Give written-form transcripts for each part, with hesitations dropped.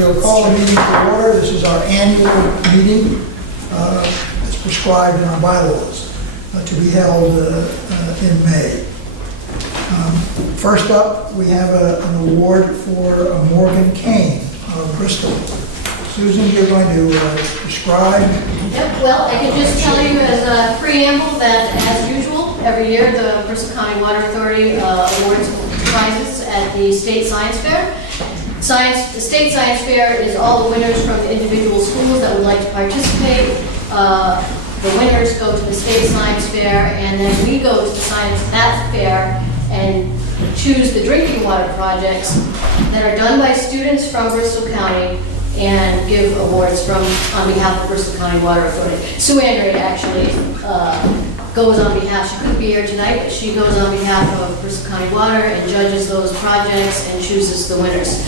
We'll call the meeting to order. This is our annual meeting. It's prescribed in our bylaws to be held in May. First up, we have an award for Morgan Kane of Bristol. Susan, you're going to describe. Yep, well, I can just tell you as a preamble that, as usual, every year the Bristol County Water Authority awards prizes at the State Science Fair. The State Science Fair is all the winners from the individual schools that would like to participate. The winners go to the State Science Fair, and then we go to the Science at the Fair and choose the drinking water projects that are done by students from Bristol County and give awards on behalf of Bristol County Water Authority. Sue Andre actually goes on behalf, she couldn't be here tonight, but she goes on behalf of Bristol County Water and judges those projects and chooses the winners.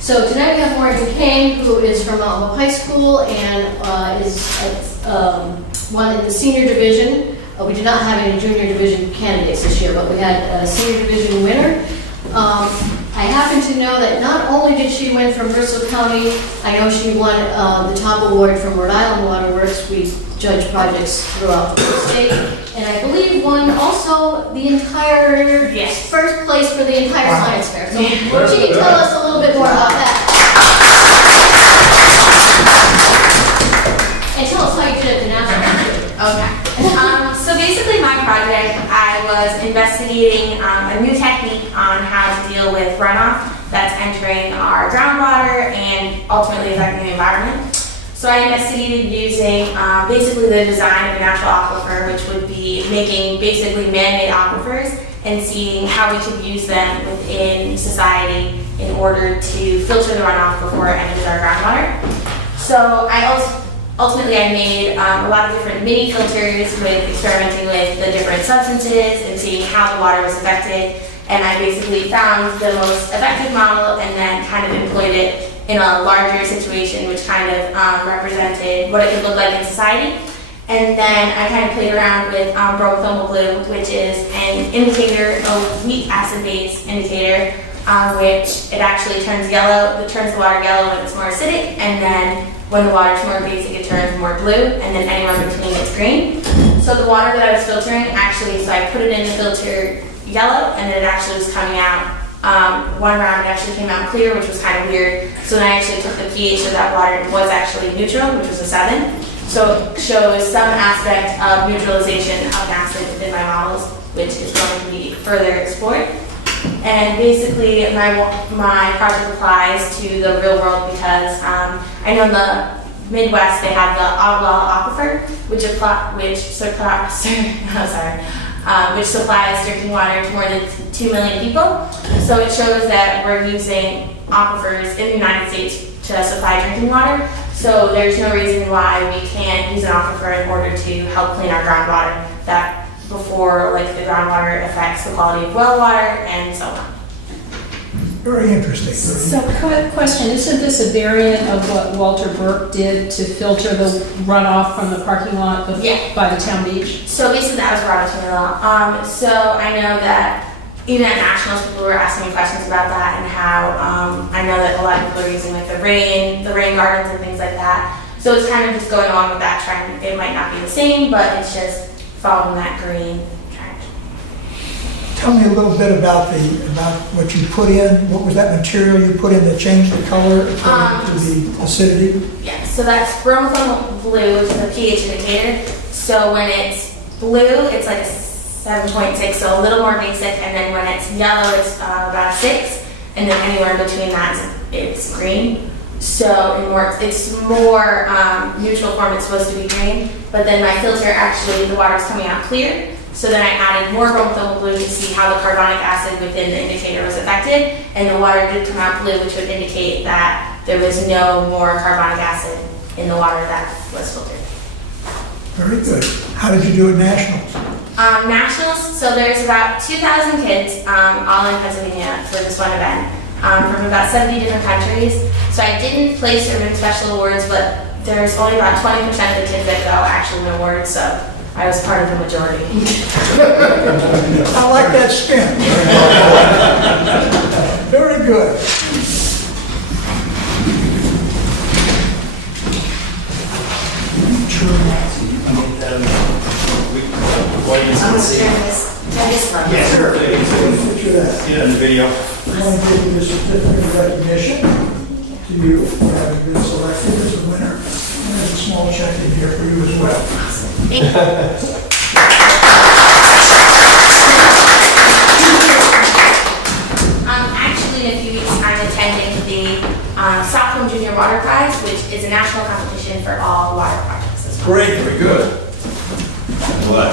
So tonight we have Morgan Kane, who is from Mount Hope High School and is one in the senior division. We did not have any junior division candidates this year, but we had a senior division winner. I happen to know that not only did she win from Bristol County, I know she won the top award from Rhode Island Water Works. We judge projects throughout the state, and I believe won also the entire first place for the entire science fair. So she can tell us a little bit more about that. And tell us how you did at the national. Okay. So basically my project, I was investigating a new technique on how to deal with runoff that's entering our groundwater and ultimately affecting the environment. So I investigated using basically the design of a natural aquifer, which would be making basically man-made aquifers and seeing how we could use them within society in order to filter the runoff before it enters our groundwater. So ultimately I made a lot of different mini filters with experimenting with the different substances and seeing how the water was affected. And I basically found the most effective model and then kind of employed it in a larger situation, which kind of represented what it could look like in society. And then I kind of played around with bromothermal blue, which is an indicator, a weak acid-base indicator, which it actually turns yellow. It turns the water yellow when it's more acidic, and then when the water's more basic, it turns more blue, and then anywhere in between, it's green. So the water that I was filtering, actually, so I put it in the filter yellow, and then it actually was coming out. One round, it actually came out clear, which was kind of weird. So then I actually took the pH of that water, and was actually neutral, which was a 7. So it shows some aspect of neutralization of acid within my models, which is going to be further explored. And basically, my project applies to the real world because I know in the Midwest they have the Ottawa Aquifer, which supplies drinking water to more than 2 million people. So it shows that we're using aquifers in the United States to supply drinking water. So there's no reason why we can't use an aquifer in order to help clean our groundwater. That before the groundwater affects the quality of well water and so on. Very interesting. So, quick question, isn't this a variant of what Walter Burke did to filter the runoff from the parking lot by the town beach? So basically that was brought up to me a lot. So I know that even at nationals, people were asking me questions about that and how I know that a lot of people are using the rain gardens and things like that. So it's kind of just going along with that trend. It might not be the same, but it's just following that green trend. Tell me a little bit about what you put in. What was that material you put in that changed the color to the acidity? Yeah, so that's bromothermal blue, which is a pH indicator. So when it's blue, it's like a 7.6, so a little more basic, and then when it's yellow, it's about a 6, and then anywhere in between that, it's green. So it's more neutral form, it's supposed to be green, but then my filter actually, the water's coming out clear. So then I added more bromothermal blue to see how the carbonic acid within the indicator was affected, and the water did come out blue, which would indicate that there was no more carbonic acid in the water that was filtered. Very good. How did you do at nationals? Nationals, so there's about 2,000 kids all in Pennsylvania for this one event. From about 70 different countries. So I didn't place or win special awards, but there's only about 20% of the kids that go actually win awards, so I was part of the majority. I like that spin. Very good. and the audience can see. Yeah, sure. Picture that. See it in the video. I want to give you this certificate of recognition to you for having been selected as the winner. And there's a small check in here for you as well. Actually, in a few weeks, I'm attending the Stockholm Junior Water Prize, which is a national competition for all water projects as well. Great, very good. What?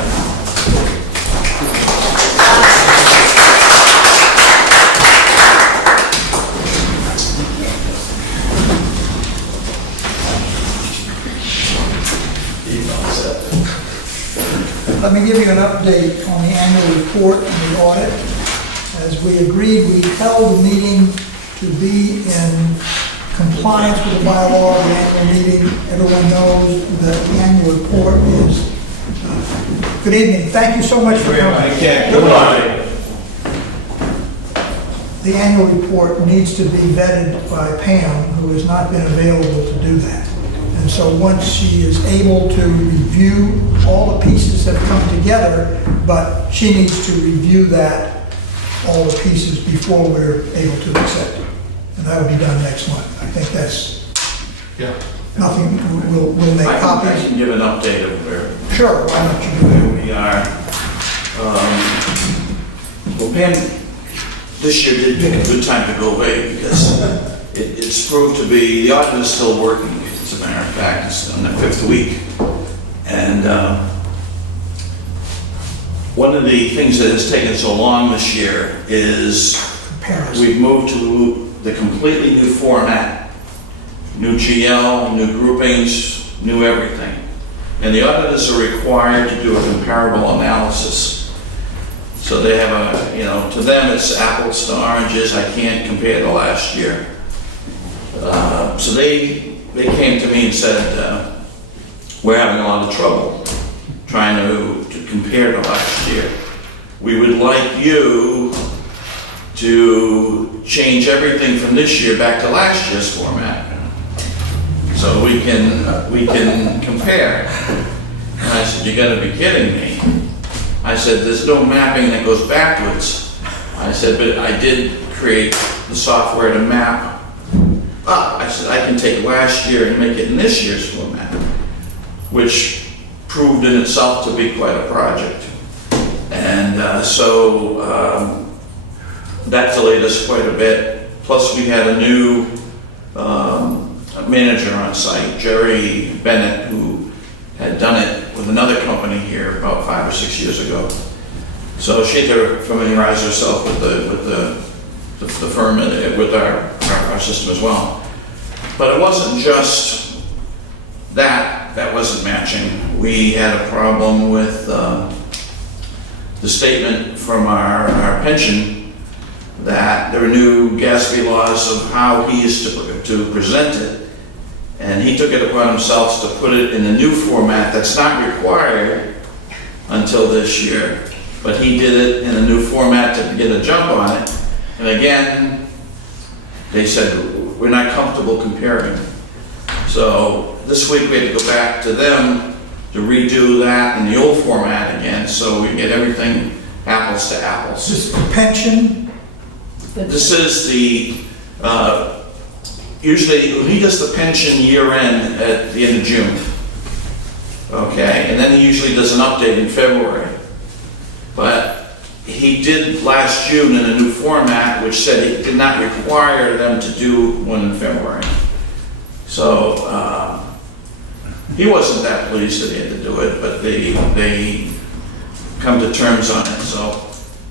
Let me give you an update on the annual report and the audit. As we agreed, we held the meeting to be in compliance with the bylaw of the annual meeting. Everyone knows that the annual report is, good evening, thank you so much for coming. Good morning. The annual report needs to be vetted by Pam, who has not been available to do that. And so once she is able to review all the pieces that come together, but she needs to review that, all the pieces, before we're able to accept it. And that will be done next month. I think that's nothing, we'll make I copies. can give an update of where Sure, why don't you do that? we are. Well, Pam, this year did pick a good time to go away because it's proved to be, the audit is still working. As a matter of fact, it's on the 5th week. And one of the things that has taken so long this year is Paris. we've moved to the completely new format. New GL, new groupings, new everything. And the auditors are required to do a comparable analysis. So they have a, to them it's apples to oranges. I can't compare to last year. So they came to me and said, we're having a lot of trouble trying to compare to last year. We would like you to change everything from this year back to last year's format, so we can compare. And I said, you gotta be kidding me. I said, there's no mapping that goes backwards. I said, but I did create the software to map up. I said, I can take last year and make it in this year's format, which proved in itself to be quite a project. And so that delayed us quite a bit. Plus we had a new manager on site, Jerry Bennett, who had done it with another company here about 5 or 6 years ago. So she had to familiarize herself with the firm and with our system as well. But it wasn't just that wasn't matching. We had a problem with the statement from our pension that there were new GASB laws of how he is to present it. And he took it upon himself to put it in a new format that's not required until this year. But he did it in a new format to get a jump on it. And again, they said, we're not comfortable comparing. So this week we had to go back to them to redo that in the old format again, so we get everything apples to apples. This is pension. This is the, usually he does the pension year end at the end of June. Okay, and then he usually does an update in February. But he did last June in a new format, which said it did not require them to do one in February. So he wasn't that pleased that he had to do it, but they come to terms on it. So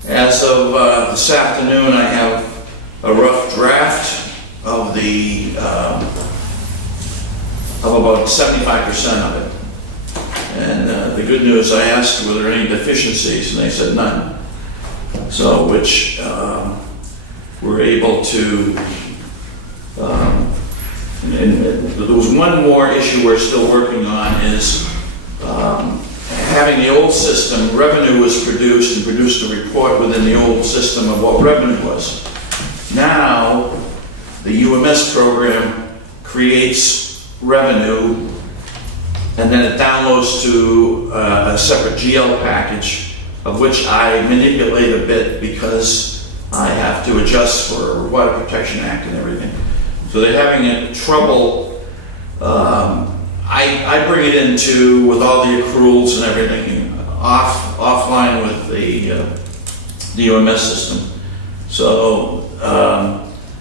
as of this afternoon, I have a rough draft of the of about 75% of it. And the good news, I asked were there any deficiencies, and they said none. So which we're able to. And there was one more issue we're still working on is having the old system, revenue was produced and produced a report within the old system of what revenue was. Now, the UMS program creates revenue and then it downloads to a separate GL package, of which I manipulate a bit because I have to adjust for Water Protection Act and everything. So they're having trouble. I bring it into, with all the accruals and everything, offline with the UMS system. So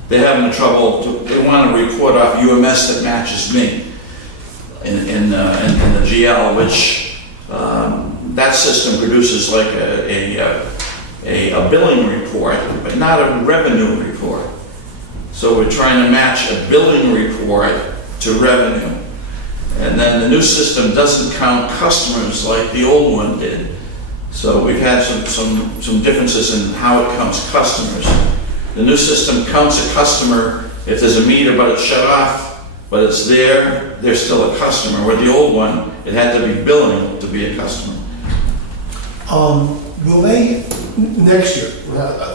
they're having trouble. They want to report off UMS that matches me in the GL, which that system produces like a billing report, but not a revenue report. So we're trying to match a billing report to revenue. And then the new system doesn't count customers like the old one did. So we've had some differences in how it counts customers. The new system counts a customer if there's a meter but it's shut off, but it's there, they're still a customer. With the old one, it had to be billing to be a customer. Will they, next year,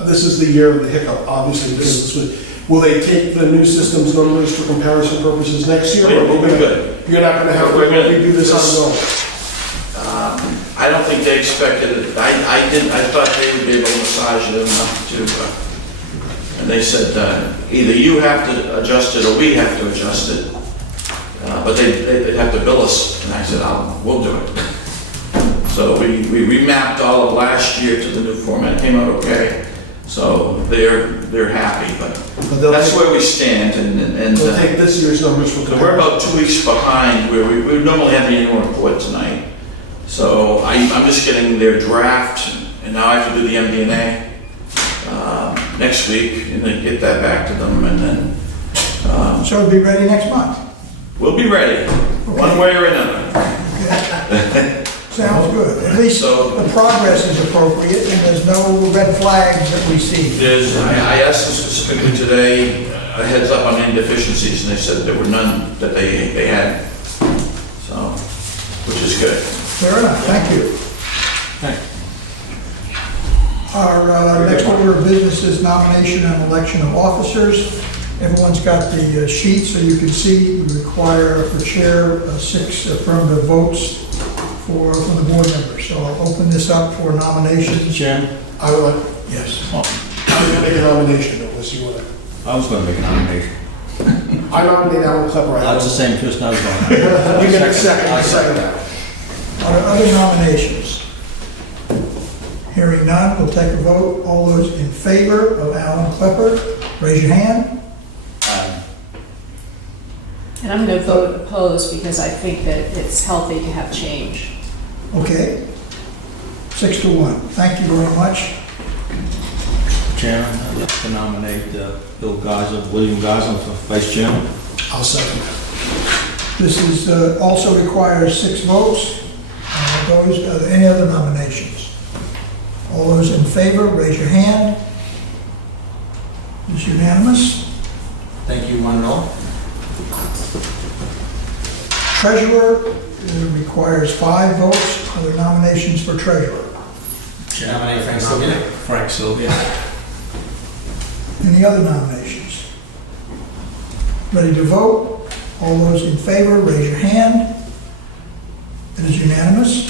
this is the year of the hiccup, obviously, because this was, will they take the new system's numbers for comparison purposes next year? Yeah, Or we'll be good. You're not gonna have to We're gonna- redo this ongoing? I don't think they expected it. I thought they would be able to massage it enough to, and they said, either you have to adjust it or we have to adjust it. But they'd have to bill us, and I said, we'll do it. So we remapped all of last year to the new format, it came out okay. So they're happy, but they'll that's take- where we stand, and They'll take this year's numbers for so comparison. we're about 2 weeks behind where we would normally have the annual report tonight. So I'm just getting their draft, and now I have to do the MD&A next week, and then get that back to them, and then So it'll be ready next month. we'll be ready, one way or another. Sounds good. At least So- the progress is appropriate and there's no red flags that we see. I asked them specifically today, a heads up on any deficiencies, and they said there were none that they had, so, which is good. Fair enough, thank you. Our next order of business is nomination and election of officers. Everyone's got the sheet so you can see. We require for chair 6 affirmative votes from the board members. So I'll open this up for nominations. Chairman, I would, yes. I'm gonna make a nomination unless you wanna. I was going to make a nomination. I nominate Alan Klepper. That's the same person I was going to. You get a second, I second that. Are there other nominations? Hearing none, we'll take a vote. All those in favor of Alan Klepper, raise your hand. And I'm going to vote opposed because I think that it's healthy to have change. Okay. 6-1. Thank you very much. Chairman, I'd like to nominate Bill Gaza, William Gaza for vice chairman. I'll second that. This is, also requires 6 votes. Are there any other nominations? All those in favor, raise your hand. It's unanimous. Thank you, one and all. Treasurer requires 5 votes. Are there nominations for treasurer? Nominate Frank Sylvia. Frank Sylvia. Any other nominations? Ready to vote? All those in favor, raise your hand. It is unanimous.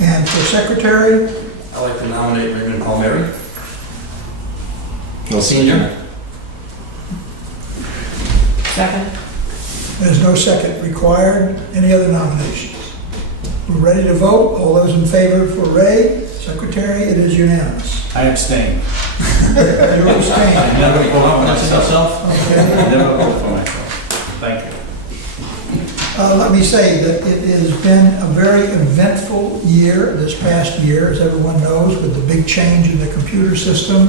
And for secretary, I'd like to nominate Raymond Palmieri. Senior. Second? there's no second required. Any other nominations? We're ready to vote. All those in favor for Ray, secretary, it is unanimous. I abstain. You abstain. I never vote for myself. Okay. I never vote for myself. Thank you. Let me say that it has been a very eventful year, this past year, as everyone knows, with the big change in the computer system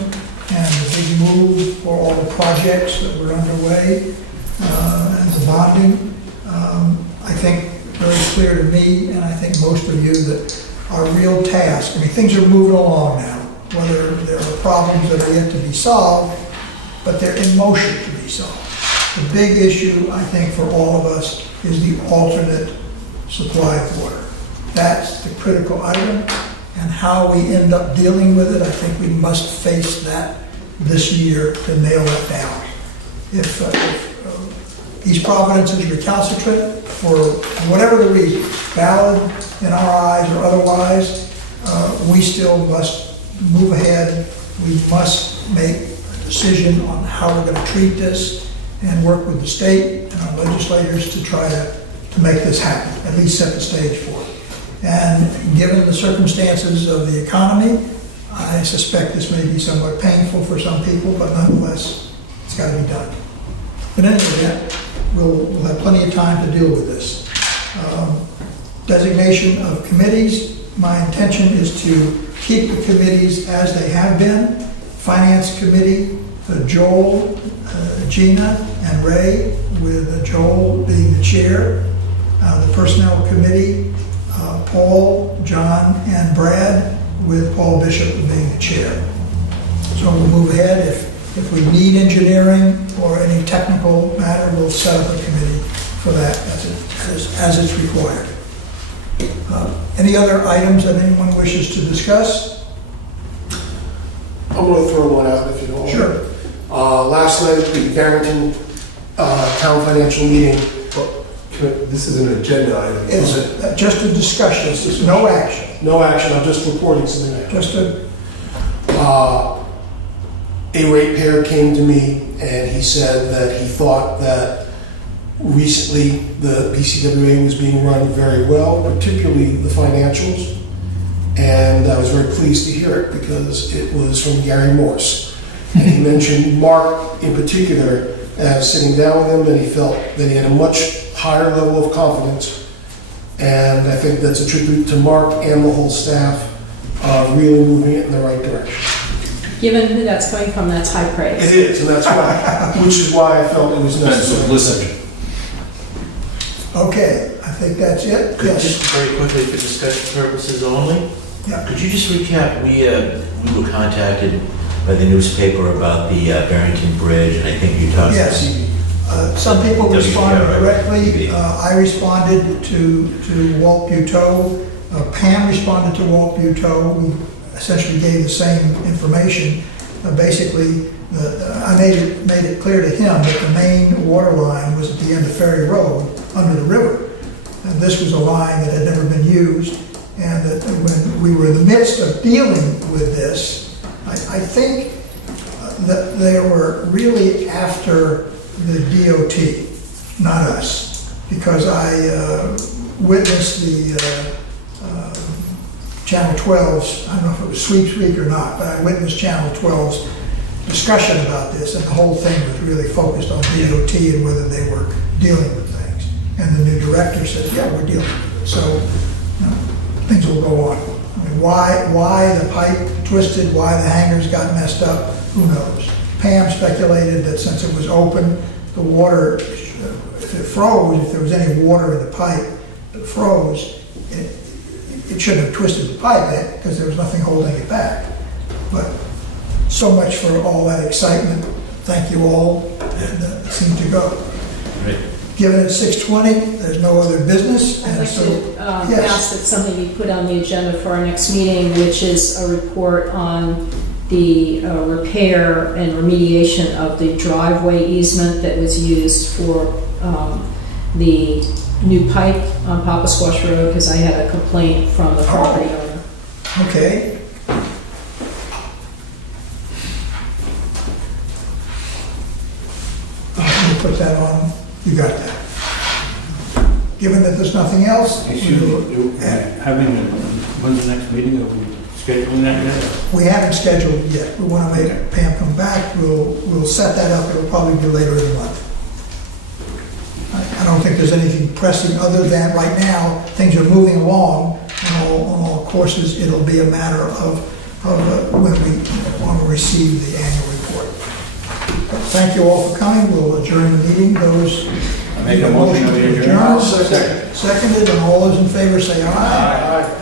and the big move for all the projects that were underway and the bonding. I think very clear to me, and I think most of you, that our real task, I mean, things are moving along now, whether there are problems that are yet to be solved, but they're in motion to be solved. The big issue, I think, for all of us is the alternate supply of water. That's the critical item, and how we end up dealing with it, I think we must face that this year to nail it down. If East Providence is recalcitrant for whatever the reason, valid in our eyes or otherwise, we still must move ahead. We must make a decision on how we're going to treat this and work with the state and our legislators to try to make this happen, at least set the stage for it. And given the circumstances of the economy, I suspect this may be somewhat painful for some people, but nonetheless, it's got to be done. But in any event, we'll have plenty of time to deal with this. Designation of committees, my intention is to keep the committees as they have been. Finance Committee, Joel, Gina, and Ray, with Joel being the chair. The Personnel Committee, Paul, John, and Brad, with Paul Bishop being the chair. So we'll move ahead. If we need engineering or any technical matter, we'll set up a committee for that as it's required. Any other items that anyone wishes to discuss? I'm going to throw one out if you don't mind. Sure. Last night at the Barrington Town Financial Meeting, This is an agenda item. It's just a discussion, it's no action, no action, I'm just reporting something. just a, A ratepayer came to me and he said that he thought that recently the PCWA was being run very well, particularly the financials. And I was very pleased to hear it because it was from Gary Morse. And he mentioned Mark in particular as sitting down with him, and he felt that he had a much higher level of confidence. And I think that's a tribute to Mark and the whole staff really moving it in the right direction. Given who that's coming from, that's high praise. It is, and that's why, which is why I felt it was necessary. Listen, okay, I think that's it. Could Yes. just very quickly, for discussion purposes only, Yeah. could you just recap, we were contacted by the newspaper about the Barrington Bridge, and I think you talked about. Yes. Some people responded directly. I responded to Walt Buteau. Pam responded to Walt Buteau. We essentially gave the same information. Basically, I made it clear to him that the main water line was at the end of Ferry Road under the river. And this was a line that had never been used. And that when we were in the midst of dealing with this, I think that they were really after the DOT, not us, because I witnessed the Channel 12's, I don't know if it was Sweeps Week or not, but I witnessed Channel 12's discussion about this, and the whole thing was really focused on DOT and whether they were dealing with things. And the new director said, yeah, we're dealing with it. So things will go on. I mean, why the pipe twisted, why the hangers got messed up, who knows? Pam speculated that since it was open, the water, if it froze, if there was any water in the pipe that froze, it shouldn't have twisted the pipe because there was nothing holding it back. But so much for all that excitement. Thank you all, and it seemed to go. Right. Given it's 6:20, there's no other business. I'd And like so, to yes. ask that something be put on the agenda for our next meeting, which is a report on the repair and remediation of the driveway easement that was used for the new pipe on Papa Squash Road, because I had a complaint from the property owner. Okay. We'll put that on. You got that. Given that there's nothing else, when's the next meeting? Are we scheduling that yet? we haven't scheduled it yet. We want to make Pam come back. We'll set that up. It'll probably be later in the month. I don't think there's anything pressing other than right now, things are moving along on all courses. It'll be a matter of when we want to receive the annual report. Thank you all for coming. We'll adjourn the meeting. Those. I make a motion to adjourn. Seconded, and all those in favor say aye. Aye.